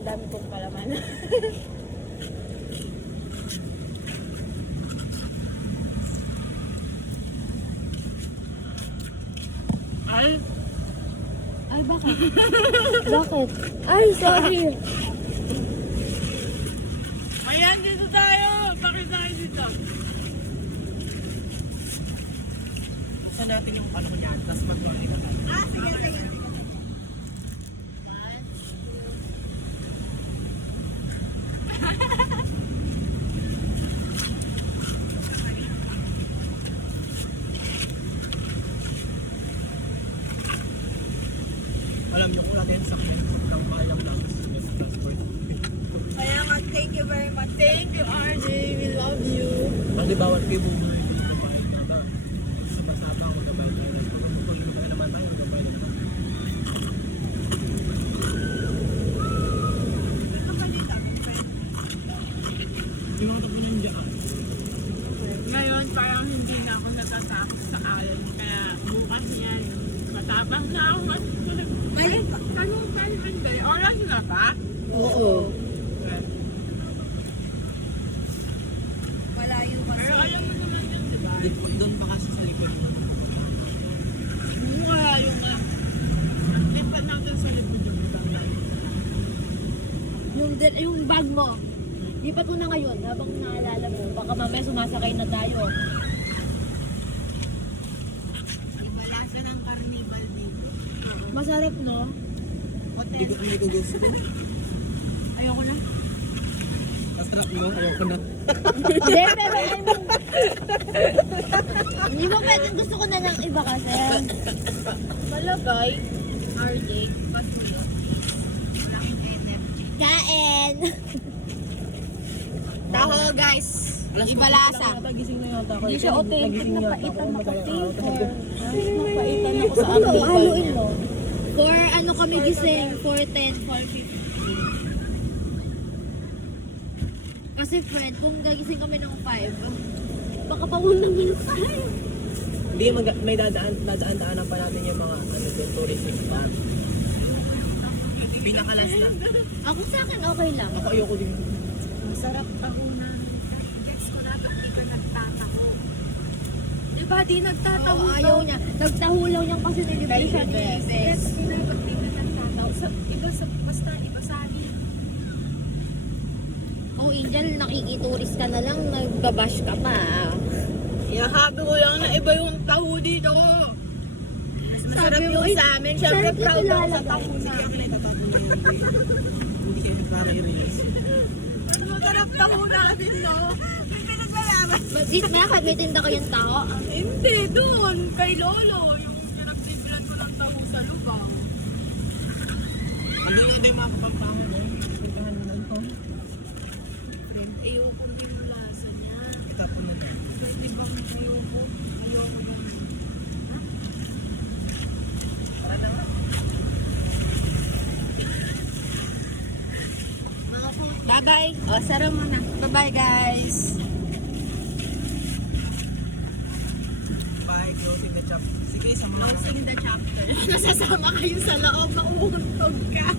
Ang dami kong palaman. Ay, bakit? Bakit? Ay, sorry. Ayan, dito tayo. Bakit tayo dito? Buksan natin yung ano ko niyan, tapos mag-tuloy ka. Sige. Alam niyo kung natin sa akin, ng bayang lang sa transport. Kaya nga, thank you very much. Thank you, RJ. We love you. Ang di bawat kayo bumuli dito ng bayad na ba? Sabasaba ako na bayad tayo. Kung bumuli ko naman tayo, magbabayad na. Yung mga tapo niyan dyan. Ngayon, parang hindi na ako natatakot sa alon. Kaya bukas yan, matapang na ako. Ay, anong time ba? Oras na ba? Oo. Malayo pa. Pero alam mo naman yun, di ba? Doon pa kasi sa likod. Malayo nga. Lipat natin sa likod yung Yung bag mo. Lipat mo na ngayon habang naalala mo. Baka mamaya sumasakay na tayo. Ibalasa ng carnival dito. Masarap, no? Hindi ko may gusto ko. Ayoko na. Kastrap mo, ayoko na. Hindi, pero I mean, hindi mo pwedeng gusto ko na ng iba kasi. Malagay, RJ, pasuyo. Malaking NFT. Kain! Taho guys, ibalasa. Gising na yata ako. Hindi siya authentic na paitan na ka-flavor. Napaitan ako sa Ano, article haluin niya. mo? For ano kami gising? 4:10, 4:50. Kasi friend, kung gagising kami ng 5, baka pamunang yun tayo. Hindi, may dadaan-daanan pa natin yung mga ano doon, touristic spot. Pinakalas na. Ako sa akin, okay lang. Ako ayoko din. Masarap tahunan. Guess ko na ba't di ka nagtataho? Diba, di nagtataho ayaw niya. Nagtahulaw niya kasi nilibre siya ni Bes. Guess ko na ba't di ka nagtataho? Basta iba sali. Oh, Angel, nakikituris ka na lang, nagbabash ka pa. Iahabi ko lang na iba yung taho dito. Mas masarap Sabi mo, yung "Ay, sa amin. Siyempre saan proud kita ako sa lalagay?" taho Sige, namin. akin ay tatapon na yun. Hindi kayo nagpapay-release. Ang masarap taho namin, no? May pinaglalaman. Bakit may tinda kayong tao? Hindi, doon. Kay Lolo. Yung pinagsibilan ko ng taho sa lubang. Andun na din mga kapampangan mo. Puntahan mo lang to. Friend, ayoko din yung lasa niya. Itapon na niya. Pwede bang ayoko? Ayoko na. Para na nga. Mga food. Bye-bye. O, sara mo na. Bye-bye, guys. Bye, closing the chapter. Sige, sama na. Closing the chapter. Nasasama kayo sa loob, mauuntog ka.